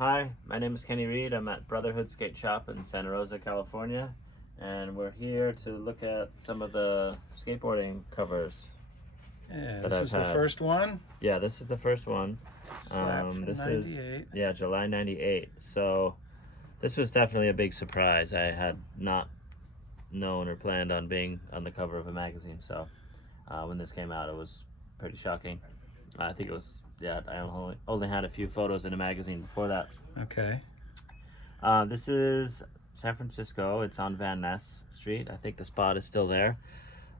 Hi, my name is Kenny Reed. I'm at Brotherhood Skate Shop in Santa Rosa, California, and we're here to look at some of the skateboarding covers Yeah, that this I've is the had. first one. Yeah, this is the first one. Slap from This 98. is July '98. So this was definitely a big surprise. I had not known or planned on being on the cover of a magazine. So when this came out, it was pretty shocking. I think it was, yeah, I only had a few photos in a magazine before that. Okay. This is San Francisco. It's on Van Ness Street. I think the spot is still there.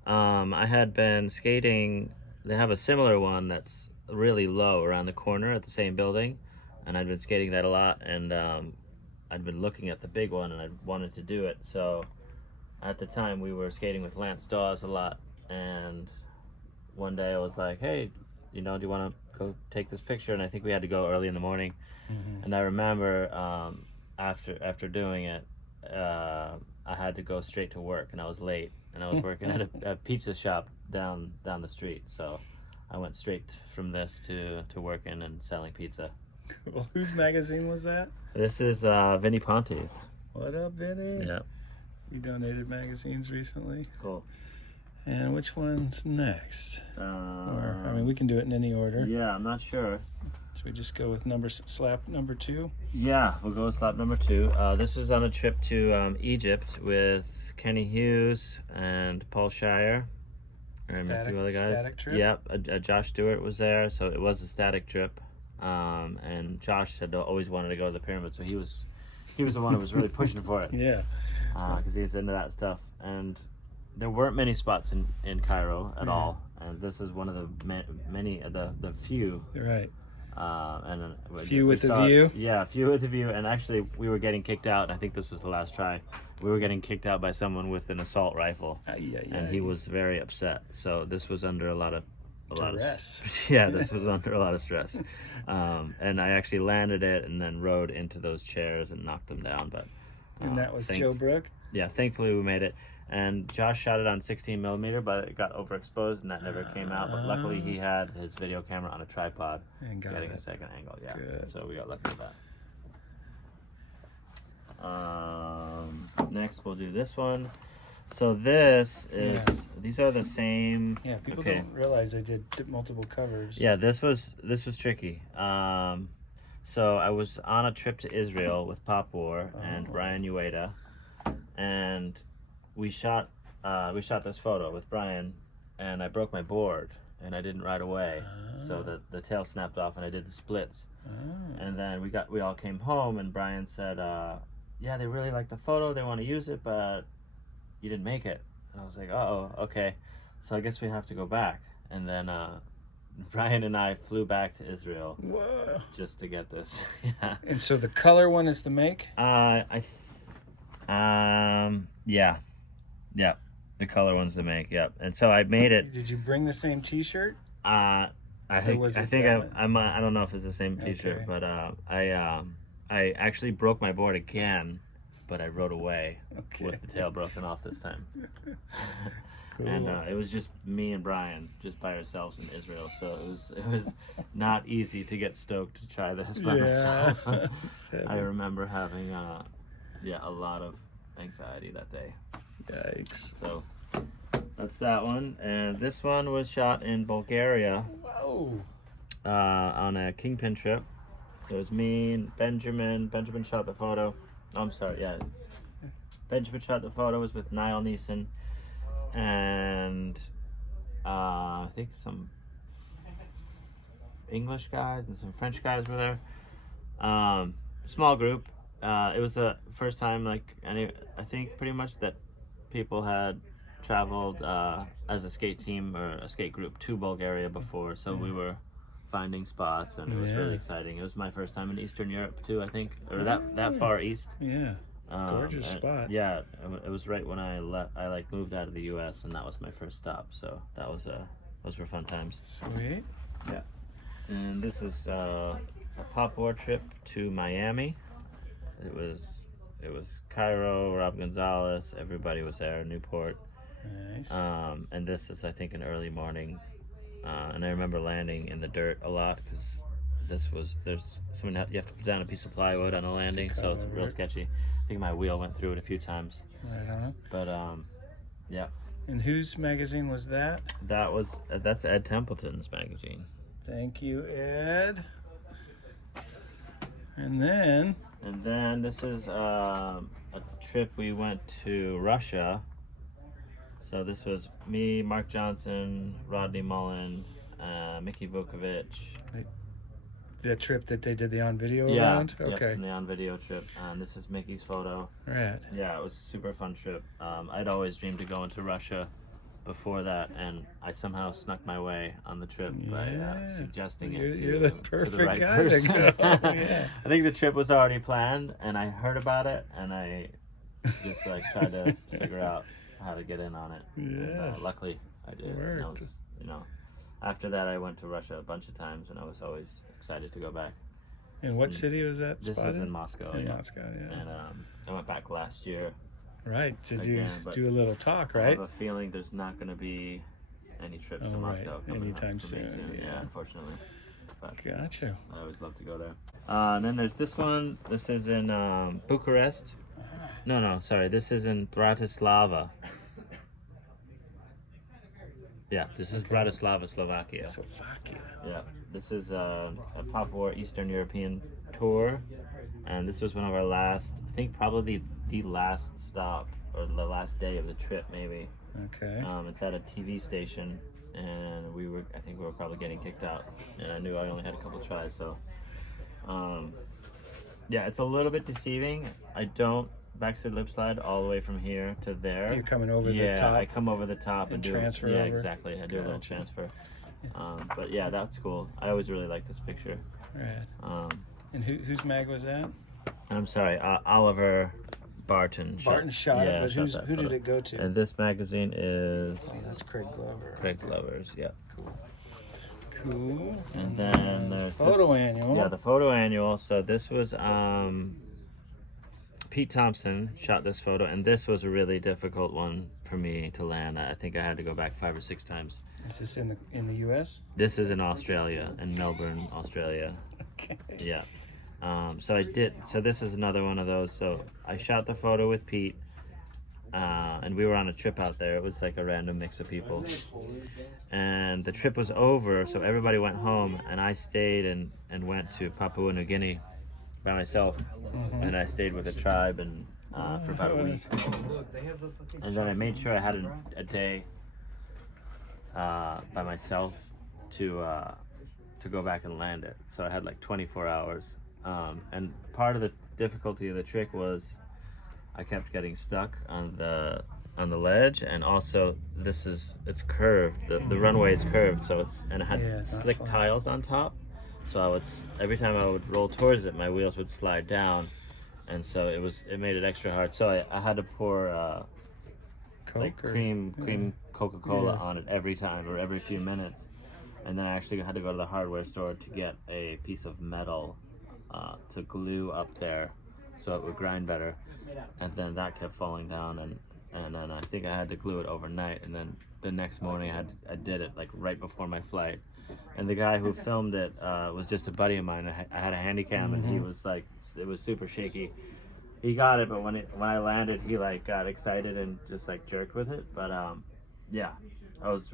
I had been skating. They have a similar one that's really low around the corner at the same building, and I'd been skating that a lot. And I'd been looking at the big one, and I wanted to do it. So at the time, we were skating with Lance Dawes a lot, and one day I was like, "Hey, do you want to go take this picture?" And I think we had to go early in the morning. And I remember after doing it, I had to go straight to work, and I was late, and I was working at a pizza shop down the street. So I went straight from this to working and selling pizza. Cool. Whose magazine was that? This is Vinny Ponte's. What up, Vinny? Yeah. You donated magazines recently. Cool. And which one's next? Or, I mean, we can do it in any order. Yeah, I'm not sure. Should we just go with slap number 2? Yeah, we'll go with slap number 2. This was on a trip to Egypt with Kenny Hughes and Paul Shire and a few other guys. Static trip? Yep, Josh Stewart was there, so it was a static trip. And Josh had always wanted to go to the pyramid, so he was the one who was really pushing for it. Yeah. Because he's into that stuff. And there weren't many spots in Cairo at all, and this is one of the many the few. Right. And few with the view. Yeah, few with the view. And actually, we were getting kicked out. And I think this was the last try. We were getting kicked out by someone with an assault rifle, and he was very upset. So this was under a lot of stress. Yeah, this was under a lot of stress. And I actually landed it and then rode into those chairs and knocked them down. But and that was Joe Brook. Yeah, thankfully we made it. And Josh shot it on 16 millimeter, but it got overexposed and that never came out. But luckily he had his video camera on a tripod, and getting a second angle. Yeah, good. So we got lucky with that. Next we'll do this one. So this is these are the same. Yeah, people don't realize they did multiple covers. Yeah, this was tricky. So I was on a trip to Israel with Pop War and Brian Ueda, and we shot this photo with Brian, and I broke my board and I didn't ride away, so the tail snapped off and I did the splits. And then we all came home and Brian said, yeah, they really like the photo, they want to use it, but you didn't make it. And I was like, oh, okay, so I guess we have to go back. And then Brian and I flew back to Israel. Whoa. Just to get this. Yeah. And so the color one is the make? Yeah, the color one's the make. Yep. And so I made it. Did you bring the same T-shirt? I don't know if it's the same T-shirt, but I actually broke my board again, but I rode away with the tail broken off this time. Cool. And it was just me and Brian, just by ourselves in Israel. So it was not easy to get stoked to try this by myself. I remember having a lot of anxiety that day. Yikes. So that's that one. And this one was shot in Bulgaria. Whoa. On a Kingpin trip. It was me and Benjamin. Benjamin shot the photo. Oh, I'm sorry, yeah. Benjamin shot the photo. It was with Niall Neeson. And I think some English guys and some French guys were there. Small group. It was the first time, I think pretty much that people had traveled as a skate team or a skate group to Bulgaria before, so we were finding spots, and it was really exciting. It was my first time in Eastern Europe too, I think, or that far east. Yeah. Gorgeous spot. Yeah, it was right when I moved out of the U.S. and that was my first stop. So those were fun times. Sweet. Yeah. And this is a Pop War trip to Miami. It was Cairo, Rob Gonzalez, everybody was there, Newport. Nice. And this is, I think, an early morning. And I remember landing in the dirt a lot because there's someone you have to put down a piece of plywood on a landing, so it's real sketchy. I think my wheel went through it a few times. Right on. But yeah. And whose magazine was that? That's Ed Templeton's magazine. Thank you, Ed. And then this is a trip we went to Russia. So this was me, Mark Johnson, Rodney Mullen, Mickey Vukovic. The trip that they did the on video around? Okay. Yep, the on video trip. This is Mickey's photo. Right. Yeah, it was a super fun trip. I'd always dreamed of going to Russia before that, and I somehow snuck my way on the trip by suggesting it you're the perfect to the right guy person. to go. Yeah. I think the trip was already planned, and I heard about it, and I just like tried to figure out how to get in on it. Yes. And, luckily, I did. And I was, after that, I went to Russia a bunch of times, and I was always excited to go back. And what city was that This spotted? is in Moscow. In Moscow, yeah. And I went back last year. Right, to again, do a little talk, right? I have a feeling there's not going to be any trips to Moscow coming anytime up for me soon. Yeah, unfortunately. But gotcha. I always love to go there. And then there's this one. This is in Bucharest. No, sorry. This is in Bratislava. Yeah, this is Bratislava, Slovakia. Yeah, this is a Papua Eastern European tour, and this was one of our last, I think probably the last stop, or the last day of the trip maybe. Okay. It's at a TV station, and I think we were probably getting kicked out, and I knew I only had a couple tries, so yeah, it's a little bit deceiving. I don't backside lip slide all the way from here to there. You're coming over the top. Yeah, I come over the top and do transfer yeah, over. exactly. I do a little transfer. But yeah, that's cool. I always really like this picture. Right. And whose mag was that? I'm sorry, Oliver Barton. Barton shot it, but who did it go to? And this magazine is. Oh, that's Craig Glover. Craig Glover's, yeah. Cool. And then there's photo annual. Yeah, the photo annual. So this was Pete Thompson shot this photo, and this was a really difficult one for me to land. I think I had to go back 5 or 6 times. Is this in the U.S.? This is in Australia, in Melbourne, Australia. Okay. Yeah. So this is another one of those. So I shot the photo with Pete, and we were on a trip out there. It was like a random mix of people. And the trip was over, so everybody went home, and I stayed and went to Papua New Guinea by myself. And I stayed with a tribe and for about a week. And then I made sure I had a day by myself to go back and land it. So I had like 24 hours. And part of the difficulty of the trick was I kept getting stuck on the ledge, and also it's curved. The runway is curved, so it had slick tiles on top. So every time I would roll towards it, my wheels would slide down, and so it made it extra hard. So I had to pour cream Coca-Cola on it every time, or every few minutes. And then I actually had to go to the hardware store to get a piece of metal to glue up there so it would grind better. And then that kept falling down, and then I think I had to glue it overnight, and then the next morning I did it like right before my flight. And the guy who filmed it was just a buddy of mine. I had a handy cam, and he was like, it was super shaky. He got it, but when I landed, he like got excited and just like jerked with it. But yeah, that was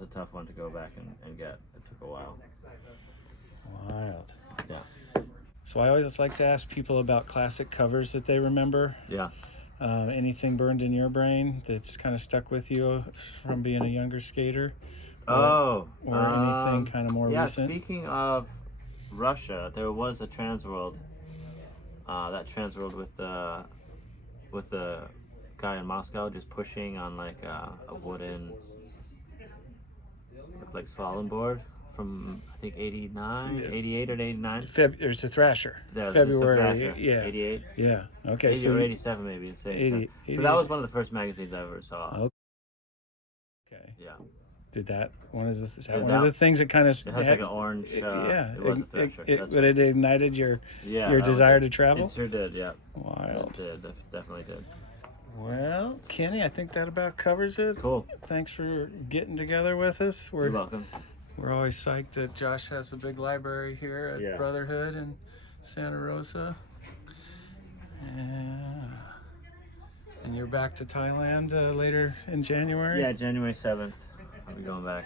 a tough one to go back and get. It took a while. Wild. Yeah. So I always like to ask people about classic covers that they remember. Yeah. Anything burned in your brain that's kind of stuck with you from being a younger skater? Or anything kind of more recent? Yeah, speaking of Russia, there was a Transworld. That Transworld with the guy in Moscow just pushing on like a wooden, looked like slalom board from I think 89, 88 or 89. There's a Thrasher. Yeah, February, yeah. 88. Yeah. Okay. 80 or 87 maybe. 80, so that was one of the first magazines I ever saw. Okay. Yeah. Did that one of the things that kind of it has like an orange yeah, it was a Thrasher. But it ignited your desire to travel? It sure did, yeah. Wild. It did, definitely did. Well, Kenny, I think that about covers it. Cool. Thanks for getting together with us. You're welcome. We're always psyched that Josh has the big library here at Brotherhood in Santa Rosa. And you're back to Thailand later in January? Yeah, January 7th. I'll be going back.